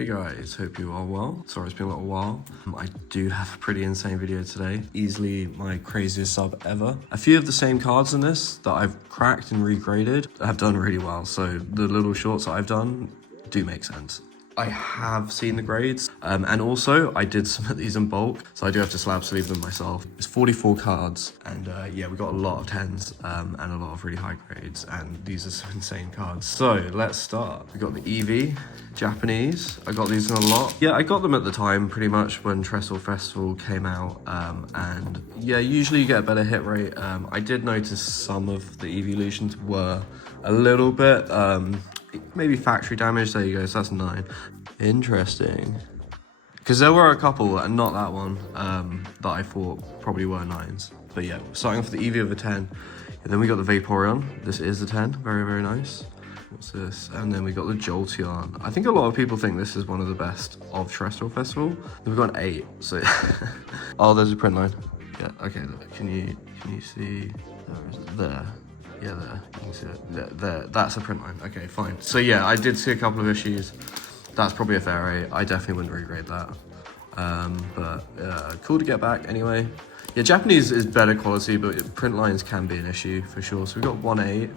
Hey guys, hope you are well. Sorry it's been a little while. I do have a pretty insane video today. Easily my craziest sub ever. A few of the same cards in this that I've cracked and regraded have done really well. So the little shorts that I've done do make sense. I have seen the grades, and also I did submit these in bulk, so I do have to slab sleeve them myself. It's 44 cards, and yeah, we got a lot of 10s and a lot of really high grades, and these are some insane cards. So let's start. We got the Eevee, Japanese. I got these in a lot. Yeah, I got them at the time pretty much when Trestle Festival came out, and yeah, usually you get a better hit rate. I did notice some of the Eeveelutions were a little bit, maybe factory damage. There you go, so that's 9. Interesting. Because there were a couple, and not that one, that I thought probably were 9s. But yeah, starting off with the Eevee of a 10. And then we got the Vaporeon. This is the 10. Very, very nice. What's this? And then we got the Jolteon. I think a lot of people think this is one of the best of Terrestrial Festival. Then we've got an 8. So oh, there's a print line. Yeah, okay, can you see? There. Yeah, there, you can see it. There, that's a print line. Okay, fine. So yeah, I did see a couple of issues. That's probably a fair 8. I definitely wouldn't regrade that. But cool to get back anyway. Yeah, Japanese is better quality, but print lines can be an issue for sure. So we got 1-8.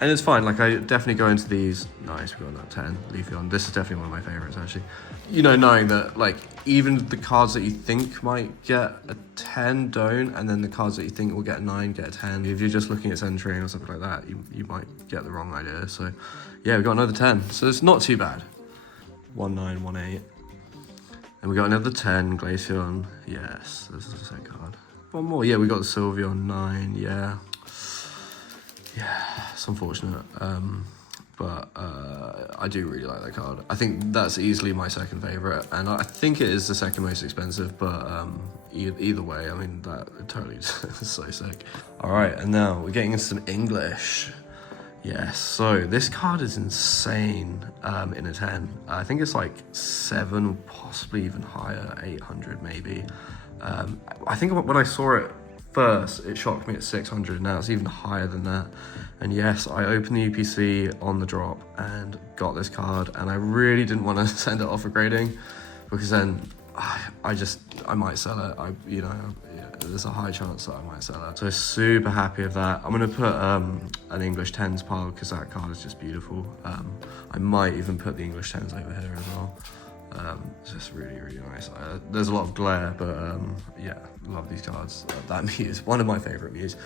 And it's fine, like I definitely go into these. Nice, we got that 10, Leafeon. This is definitely one of my favorites actually. You know, knowing that like even the cards that you think might get a 10 don't, and then the cards that you think will get a 9 get a 10. If you're just looking at centering or something like that, you might get the wrong idea. So yeah, we got another 10. So it's not too bad. 1-9, 1-8. And we got another 10, Glaceon. Yes, this is a sick card. One more, yeah, we got the Sylveon 9, yeah. Yeah, it's unfortunate, but I do really like that card. I think that's easily my second favorite, and I think it is the second most expensive, but either way, I mean, that totally is so sick. All right, and now we're getting into some English. Yes, so this card is insane in a 10. I think it's like 7, possibly even higher, 800 maybe. I think when I saw it first, it shocked me at 600. Now it's even higher than that. And yes, I opened the UPC on the drop and got this card, and I really didn't want to send it off for grading because then I might sell it. Yeah, there's a high chance that I might sell it. So super happy with that. I'm gonna put an English 10s pile because that card is just beautiful. I might even put the English 10s over here as well. It's just really, really nice. There's a lot of glare, but yeah, love these cards. That Mew is one of my favorite Mews.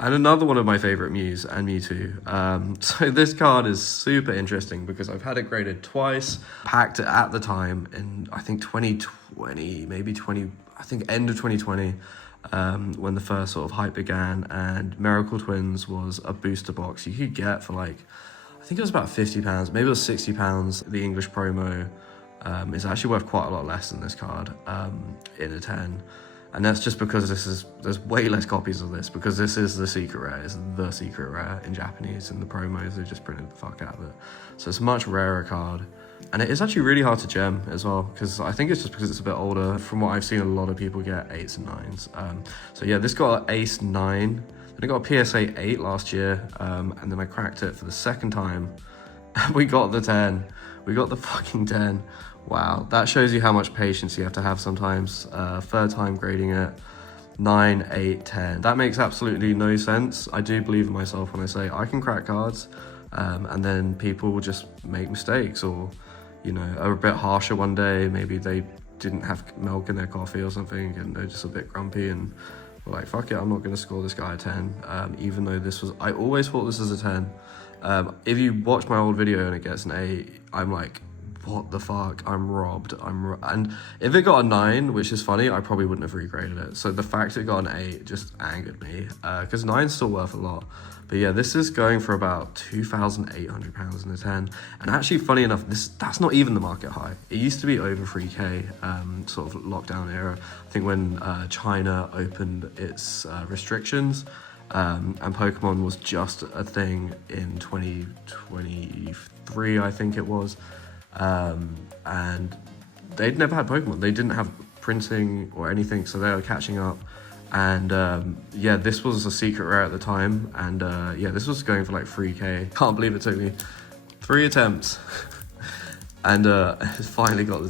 And another one of my favorite Mews, and Mewtwo. So this card is super interesting because I've had it graded twice, packed it at the time in, I think 2020, maybe I think end of 2020, when the first sort of hype began, and Miracle Twins was a booster box you could get for like, I think it was about £50, maybe it was £60. The English promo is actually worth quite a lot less than this card in a 10, and that's just because there's way less copies of this because this is the secret rare. It's the secret rare in Japanese, and the promos, they just printed the fuck out of it. So it's a much rarer card, and it is actually really hard to gem as well because I think it's just because it's a bit older. From what I've seen, a lot of people get 8s and 9s. So yeah, this got an Ace 9, then I got a PSA 8 last year, and then I cracked it for the second time. We got the 10. We got the fucking 10. Wow, that shows you how much patience you have to have sometimes. Third time grading it, 9, 8, 10. That makes absolutely no sense. I do believe in myself when I say I can crack cards, and then people will just make mistakes, or, you know, are a bit harsher one day. Maybe they didn't have milk in their coffee or something, and they're just a bit grumpy, and we're like, fuck it, I'm not gonna score this guy a 10, even though I always thought this was a 10. If you watch my old video and it gets an 8, I'm like, what the fuck, I'm robbed. And if it got a 9, which is funny, I probably wouldn't have regraded it. So the fact it got an 8 just angered me, because 9's still worth a lot. But yeah, this is going for about £2,800 in a 10. And actually, funny enough, that's not even the market high. It used to be over 3K, sort of lockdown era. I think when China opened its restrictions, and Pokemon was just a thing in 2023, I think it was. And they'd never had Pokemon. They didn't have printing or anything, so they were catching up. And yeah, this was a secret rare at the time, and yeah, this was going for like 3K. Can't believe it took me 3 attempts And it's finally got the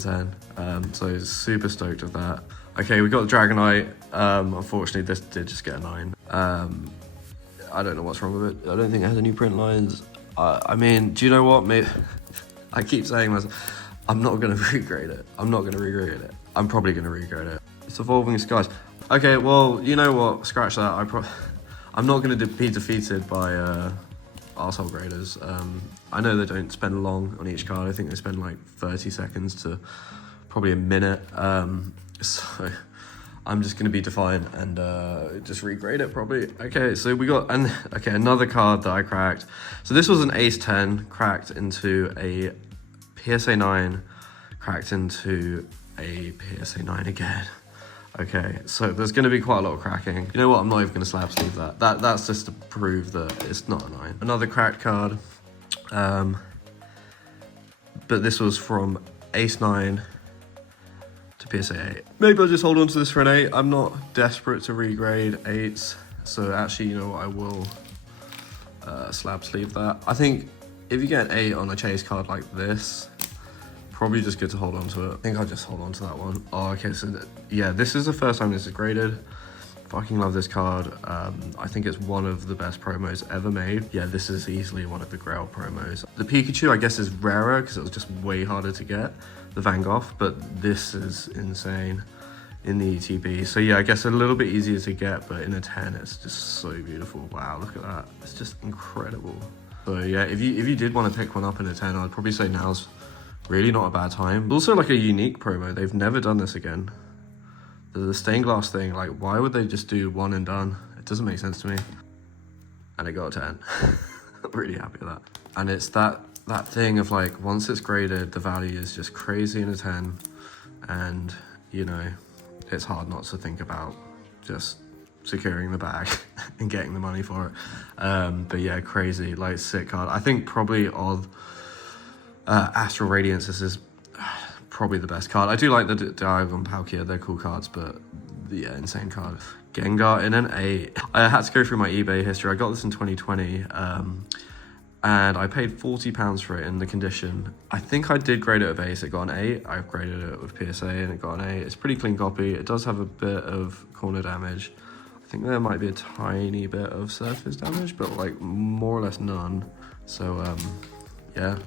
10. So super stoked with that. Okay, we got the Dragonite. Unfortunately, this did just get a 9. I don't know what's wrong with it. I don't think it has any print lines. I mean, do you know what? Maybe I keep saying myself, I'm not going to regrade it. I'm not going to regrade it. I'm probably going to regrade it. It's Evolving Skies. Okay, well, you know what? Scratch that. I'm not going to be defeated by arsehole graders. I know they don't spend long on each card. I think they spend like 30 seconds to probably a minute. So I'm just going to be defiant and just regrade it probably. Okay, so we got another card that I cracked. So this was an Ace 10 cracked into a PSA 9, cracked into a PSA 9 again. Okay, so there's going to be quite a lot of cracking. You know what? I'm not even going to slab sleeve that. That's just to prove that it's not a 9. Another cracked card. But this was from Ace 9 to PSA 8. Maybe I'll just hold on to this for an 8. I'm not desperate to regrade 8s. So actually, you know what? I will slab sleeve that. I think if you get an 8 on a chase card like this, probably just good to hold on to it. I think I'll just hold on to that one. Oh, okay, so yeah, this is the first time this is graded. Fucking love this card. I think it's one of the best promos ever made. Yeah, this is easily one of the Grail promos. The Pikachu, I guess, is rarer because it was just way harder to get, the Van Gogh, but this is insane in the ETB. So yeah, I guess a little bit easier to get, but in a 10, it's just so beautiful. Wow, look at that. It's just incredible. So yeah, if you did want to pick one up in a 10, I'd probably say now's really not a bad time. Also like a unique promo. They've never done this again. The stained glass thing, like why would they just do one and done? It doesn't make sense to me. And it got a 10. I'm really happy with that. And it's that thing of like, once it's graded, the value is just crazy in a 10. And you know, it's hard not to think about just securing the bag and getting the money for it. But yeah, crazy, like sick card. I think probably of Astral Radiance, this is probably the best card. I do like the Dialga and Palkia, they're cool cards, but yeah, insane card. Gengar in an 8. I had to go through my eBay history. I got this in 2020, and I paid £40 for it in the condition. I think I did grade it with Ace, it got an 8. I graded it with PSA and it got an 8. It's a pretty clean copy. It does have a bit of corner damage. I think there might be a tiny bit of surface damage, but like more or less none. So yeah,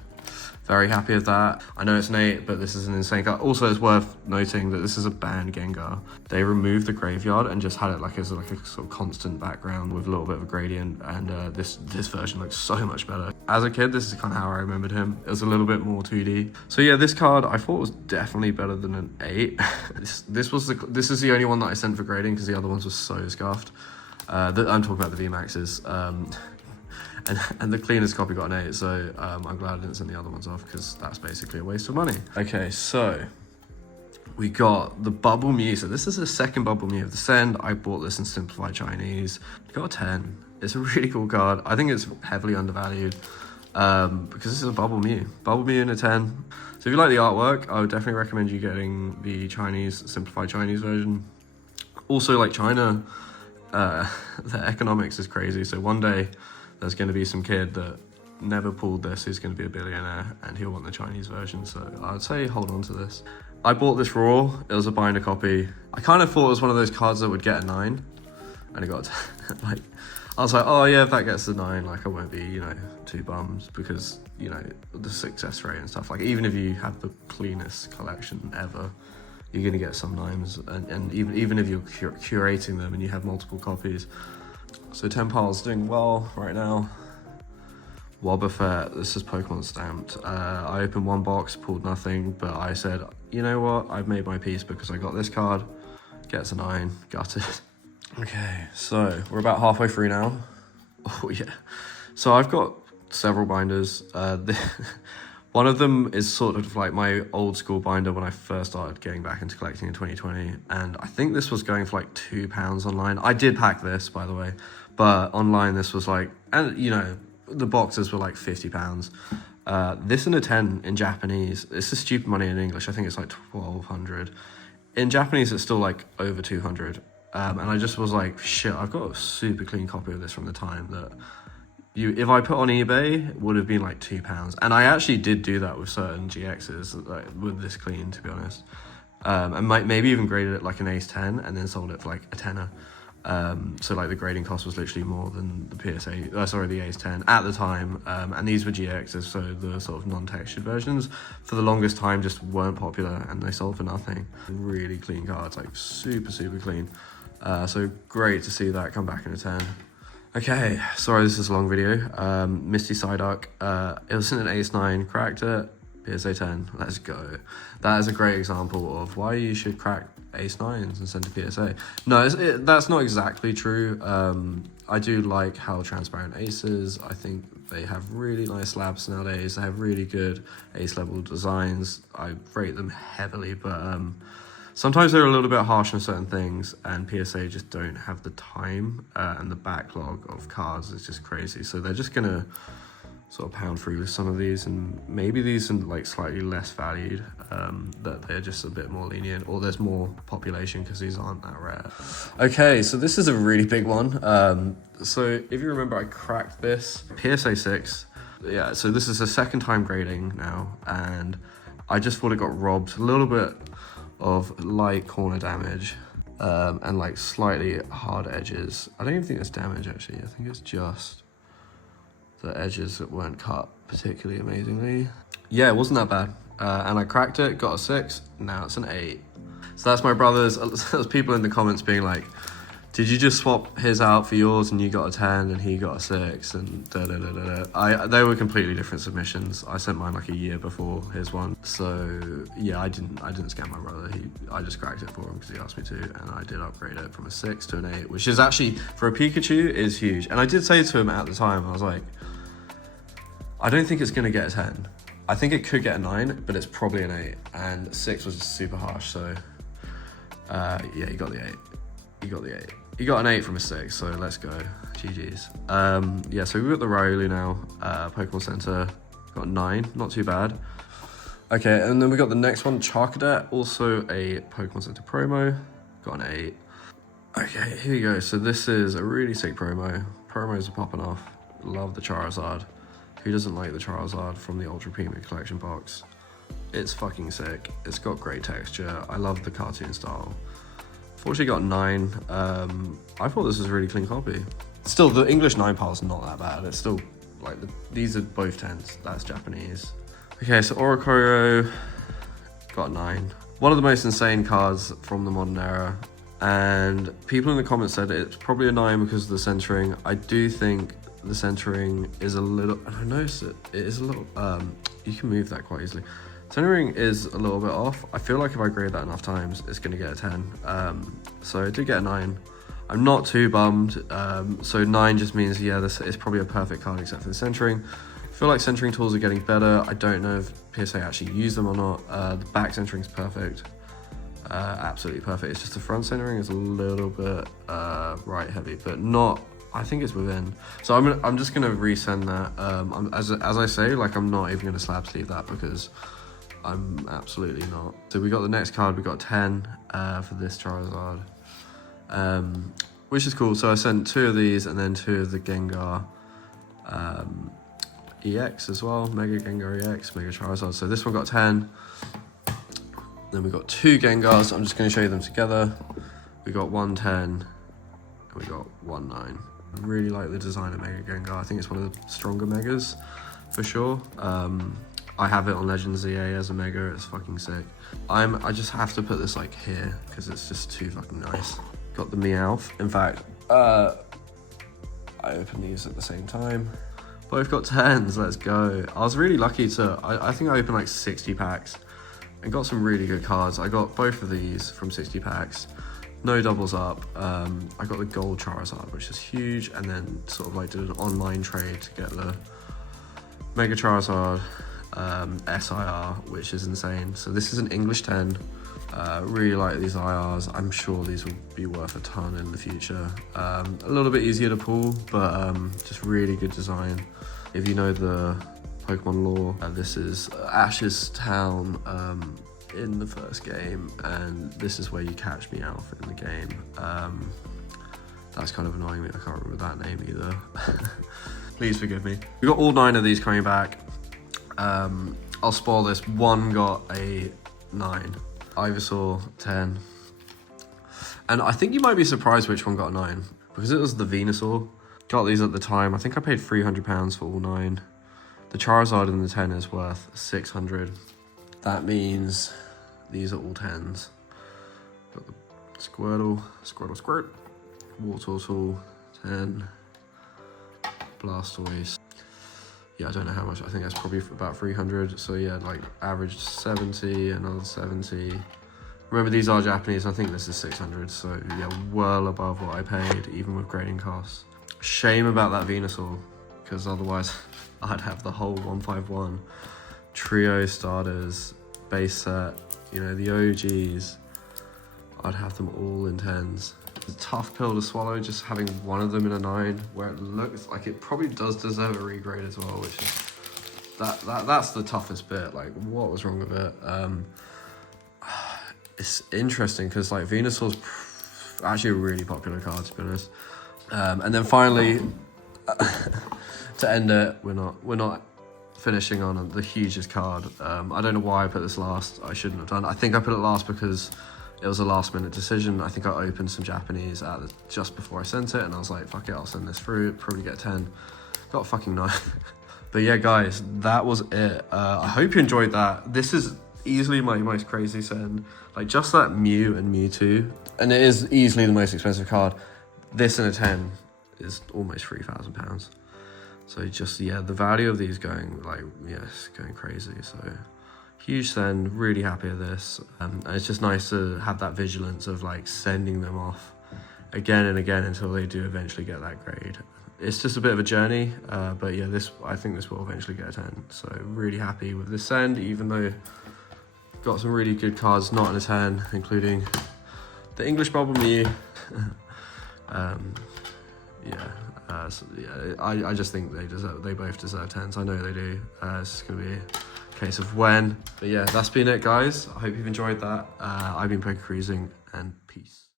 very happy with that. I know it's an 8, but this is an insane card. Also, it's worth noting that this is a banned Gengar. They removed the graveyard and just had it like as like a sort of constant background with a little bit of a gradient, and this version looks so much better. As a kid, this is kind of how I remembered him. It was a little bit more 2D. So yeah, this card I thought was definitely better than an 8. This is the only one that I sent for grading because the other ones were so scuffed. I'm talking about the VMAXs. And the cleanest copy got an 8, so I'm glad I didn't send the other ones off because that's basically a waste of money. Okay, so we got the Bubble Mew. So this is the second Bubble Mew of the send. I bought this in Simplified Chinese. Got a 10. It's a really cool card. I think it's heavily undervalued because this is a Bubble Mew. Bubble Mew in a 10. So if you like the artwork, I would definitely recommend you getting the Simplified Chinese version. Also, like China, the economics is crazy. So one day, there's going to be some kid that never pulled this who's going to be a billionaire and he'll want the Chinese version, so I'd say hold on to this. I bought this raw, it was a binder copy. I kind of thought it was one of those cards that would get a 9, and it got like, I was like, oh yeah, if that gets a 9, like I won't be, you know, too bummed because, you know, the success rate and stuff. Like even if you have the cleanest collection ever, you're going to get some 9s, and even if you're curating them and you have multiple copies. So Tempal's doing well right now. Wobbuffet, this is Pokemon stamped. I opened one box, pulled nothing, but I said, you know what, I've made my peace because I got this card. Gets a 9, gutted. Okay, so we're about halfway through now. Oh yeah. So I've got several binders. One of them is sort of like my old school binder when I first started getting back into collecting in 2020. And I think this was going for like £2 online. I did pack this, by the way, but online this was like, and you know, the boxes were like £50. This in a 10 in Japanese, it's a stupid money in English. I think it's like 1,200. In Japanese, it's still like over 200. And I just was like, shit, I've got a super clean copy of this from the time that, if I put on eBay, it would have been like £2. And I actually did do that with certain GXs, like with this clean, to be honest. And maybe even graded it like an Ace 10 and then sold it for like a tenner. So like the grading cost was literally more than the PSA, the Ace 10 at the time. And these were GXs, so the sort of non-textured versions for the longest time just weren't popular and they sold for nothing. Really clean cards, like super, super clean. So great to see that come back in a 10. Okay, sorry this is a long video. Misty Psyduck, it was in an Ace 9, cracked it, PSA 10, let's go. That is a great example of why you should crack Ace 9s and send to PSA. No, that's not exactly true. I do like how transparent Aces, I think they have really nice slabs nowadays. They have really good Ace level designs. I rate them heavily, but sometimes they're a little bit harsh on certain things, and PSA just don't have the time, and the backlog of cards is just crazy. So they're just gonna sort of pound through with some of these, and maybe these are like slightly less valued, that they're just a bit more lenient, or there's more population because these aren't that rare. Okay, so this is a really big one. So if you remember, I cracked this PSA 6. Yeah, so this is the second time grading now, and I just thought it got robbed a little bit of light corner damage, and like slightly hard edges. I don't even think it's damage actually, I think it's just the edges that weren't cut particularly amazingly. Yeah, it wasn't that bad. And I cracked it, got a 6, now it's an 8. So that's my brother's. There's people in the comments being like, did you just swap his out for yours and you got a 10 and he got a 6 and da da da da da. They were completely different submissions. I sent mine like a year before his one. So yeah, I didn't scam my brother. I just cracked it for him because he asked me to, and I did upgrade it from a 6 to an 8, which is actually, for a Pikachu, is huge. And I did say to him at the time, I was like, I don't think it's gonna get a 10. I think it could get a 9, but it's probably an 8. And 6 was just super harsh, so yeah, you got the 8. You got the 8. You got an 8 from a 6, so let's go. GG's. Yeah, so we've got the Riolu now, Pokemon Center. Got 9, not too bad. Okay, and then we got the next one, Charcadet, also a Pokemon Center promo. Got an 8. Okay, here we go. So this is a really sick promo. Promos are popping off. Love the Charizard. Who doesn't like the Charizard from the Ultra Premium Collection box? It's fucking sick. It's got great texture. I love the cartoon style. Fortunately got 9. I thought this was a really clean copy. Still, the English 9 pile's not that bad. It's still, like, these are both 10s. That's Japanese. Okay, so Oricoro got 9. One of the most insane cards from the modern era. And people in the comments said it's probably a 9 because of the centering. I do think the centering is a little, and I noticed it is a little, you can move that quite easily. Centering is a little bit off. I feel like if I grade that enough times, it's gonna get a 10. So I did get a 9. I'm not too bummed. So 9 just means, yeah, this is probably a perfect card except for the centering. I feel like centering tools are getting better. I don't know if PSA actually use them or not. The back centering is perfect. Absolutely perfect. It's just the front centering is a little bit right heavy, but not, I think it's within. So I'm just gonna resend that. As I say, like, I'm not even gonna slab sleeve that because I'm absolutely not. So we got the next card. We got 10 for this Charizard, which is cool. So I sent 2 of these and then 2 of the Gengar EX as well. Mega Gengar EX, Mega Charizard. So this one got 10. Then we got 2 Gengars. I'm just going to show you them together. We got 1 10 and we got 1 9. I really like the design of Mega Gengar. I think it's one of the stronger Megas for sure. I have it on Legends ZA as a Mega. It's fucking sick. I just have to put this like here because it's just too fucking nice. Got the Meowth. In fact, I opened these at the same time. Both got 10s. Let's go. I was really lucky to. I think I opened like 60 packs. And got some really good cards. I got both of these from 60 packs. No doubles up. I got the gold Charizard, which is huge, and then sort of like did an online trade to get the Mega Charizard SIR, which is insane. So this is an English 10. Really like these IRs. I'm sure these will be worth a ton in the future. A little bit easier to pull, but just really good design. If you know the Pokemon lore, this is Ash's town in the first game, and this is where you catch Meowth in the game. That's kind of annoying me, I can't remember that name either. Please forgive me. We got all 9 of these coming back. I'll spoil this. One got a 9. Ivysaur, 10. And I think you might be surprised which one got a 9, because it was the Venusaur. Got these at the time. I think I paid £300 for all 9. The Charizard in the 10 is worth 600. That means these are all 10s. Got the Squirtle, Squirt, Wartortle, 10, Blastoise. Yeah, I don't know how much. I think that's probably about 300. So yeah, like averaged 70, another 70. Remember, these are Japanese. I think this is 600. So yeah, well above what I paid, even with grading costs. Shame about that Venusaur, because otherwise I'd have the whole 151 trio starters, base set, you know, the OGs. I'd have them all in 10s. It's a tough pill to swallow, just having one of them in a 9, where it looks like it probably does deserve a regrade as well, which is that's the toughest bit. Like, what was wrong with it? It's interesting because like Venusaur's actually a really popular card, to be honest. And then finally, to end it, we're not finishing on the hugest card. I don't know why I put this last. I shouldn't have done. I think I put it last because it was a last minute decision. I think I opened some Japanese just before I sent it, and I was like, fuck it, I'll send this through, probably get 10. Got a fucking 9. But yeah, guys, that was it. I hope you enjoyed that. This is easily my most crazy send. Like, just that Mew and Mewtwo, and it is easily the most expensive card. This in a 10 is almost £3,000. So just, yeah, the value of these going, like, yes, going crazy. So huge send, really happy with this. And it's just nice to have that vigilance of like sending them off again and again until they do eventually get that grade. It's just a bit of a journey, but yeah, I think this will eventually get a 10. So really happy with this send, even though got some really good cards not in a 10, including the English Bubble Mew. I just think they both deserve 10s. I know they do. It's just gonna be a case of when. But yeah, that's been it, guys. I hope you've enjoyed that. I've been Poke Cruising, and peace.